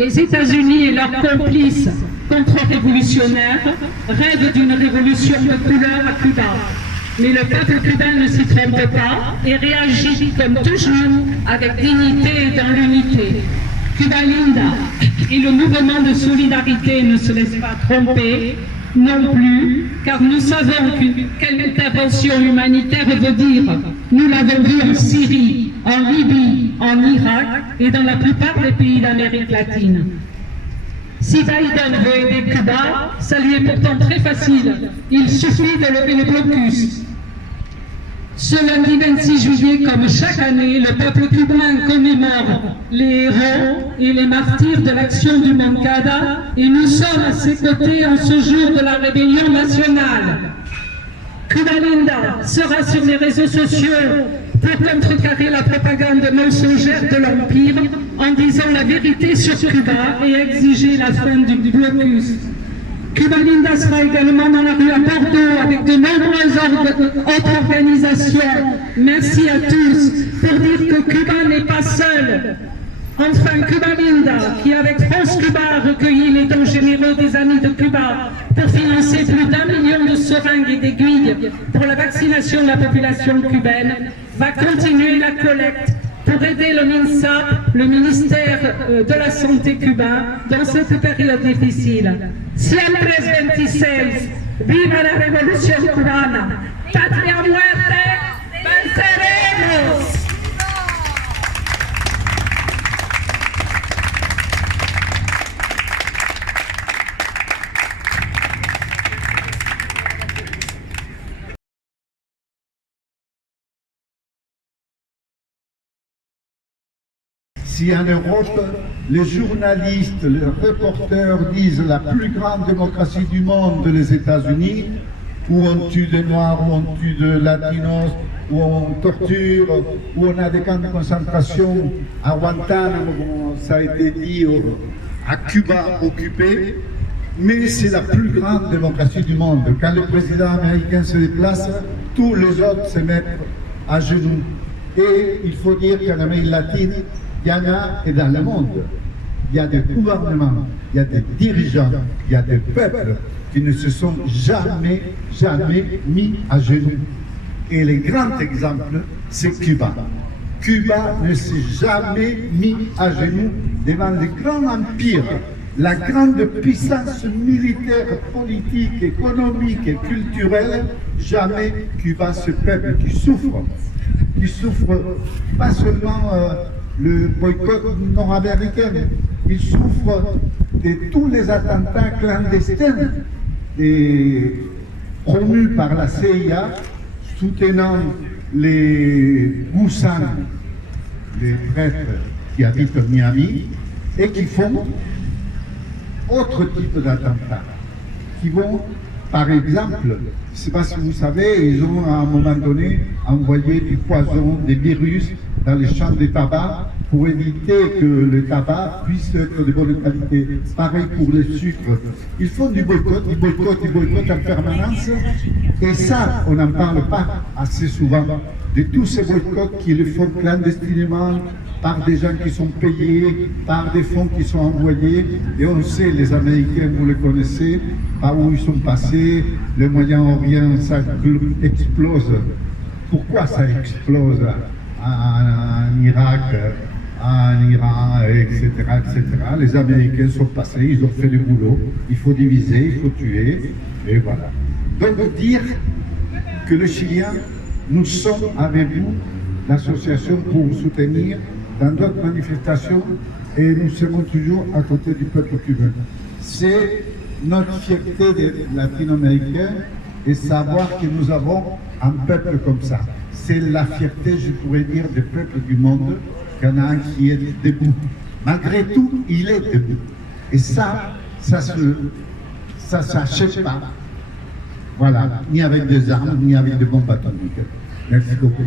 Les États-Unis et leurs complices contre-révolutionnaires rêvent d'une révolution de couleur à Cuba. Mais le peuple cubain ne s'y trompe pas et réagit comme toujours avec dignité et dans l'unité. Cuba Linda et le mouvement de solidarité ne se laissent pas tromper non plus, car nous savons quelle intervention humanitaire veut dire. Nous l'avons vu en Syrie, en Libye, en Irak et dans la plupart des pays d'Amérique latine. Si Biden veut aider Cuba, ça lui est pourtant très facile. Il suffit de lever le blocus. Ce lundi 26 juillet, comme chaque année, le peuple cubain commémore les héros et les martyrs de l'action du Moncada et nous sommes à ses côtés en ce jour de la rébellion nationale. Cuba Linda sera sur les réseaux sociaux pour contrecarrer la propagande mensongère de l'Empire en disant la vérité sur Cuba et exiger la fin du blocus. Cuba Linda sera également dans la rue à Bordeaux avec de nombreuses autres organisations. Merci à tous pour dire que Cuba n'est pas seul. Enfin, Cuba Linda, qui avec France Cuba a recueilli les dons généreux des amis de Cuba pour financer plus d'1 million de seringues et d'aiguilles pour la vaccination de la population cubaine, va continuer la collecte pour aider le MINSA, le ministère de la Santé cubain, dans cette période difficile. Siempre 26, viva la revolución cubana, patria muerte, venceremos. Si en Europe, les journalistes, les reporters disent la plus grande démocratie du monde, les États-Unis, où on tue des Noirs, où on tue des Latinos, où on torture, où on a des camps de concentration à Guantanamo, comme ça a été dit, à Cuba occupé, mais c'est la plus grande démocratie du monde. Quand le président américain se déplace, tous les autres se mettent à genoux. Et il faut dire qu'en Amérique latine, il y en a et dans le monde. Il y a des gouvernements, il y a des dirigeants, il y a des peuples qui ne se sont jamais mis à genoux. Et le grand exemple, c'est Cuba. Cuba ne s'est jamais mis à genoux devant les grands empires, la grande puissance militaire, politique, économique et culturelle. Jamais Cuba, ce peuple qui souffre pas seulement le boycott nord-américain, il souffre de tous les attentats clandestins promus par la CIA, soutenant les goussans, les prêtres qui habitent Miami, et qui font autre type d'attentats, qui vont, par exemple, je ne sais pas si vous savez, ils ont à un moment donné envoyé du poison, des virus dans les champs de tabac pour éviter que le tabac puisse être de bonne qualité. Pareil pour le sucre. Ils font du boycott en permanence. Et ça, on n'en parle pas assez souvent. De tous ces boycotts qui le font clandestinement, par des gens qui sont payés, par des fonds qui sont envoyés. Et on sait, les Américains, vous les connaissez, par où ils sont passés, le Moyen-Orient, ça explose. Pourquoi ça explose en Irak, en Iran, etc., etc. Les Américains sont passés, ils ont fait le boulot. Il faut diviser, il faut tuer, et voilà. Donc dire que le Chilien, nous sommes avec vous, l'association pour vous soutenir dans d'autres manifestations, et nous serons toujours à côté du peuple cubain. C'est notre fierté des latino-américains et savoir que nous avons un peuple comme ça. C'est la fierté, je pourrais dire, des peuples du monde, qu'il y en a un qui est debout. Malgré tout, il est debout. Et ça s'achète pas. Voilà, ni avec des armes, ni avec des bombes atomiques. Merci beaucoup.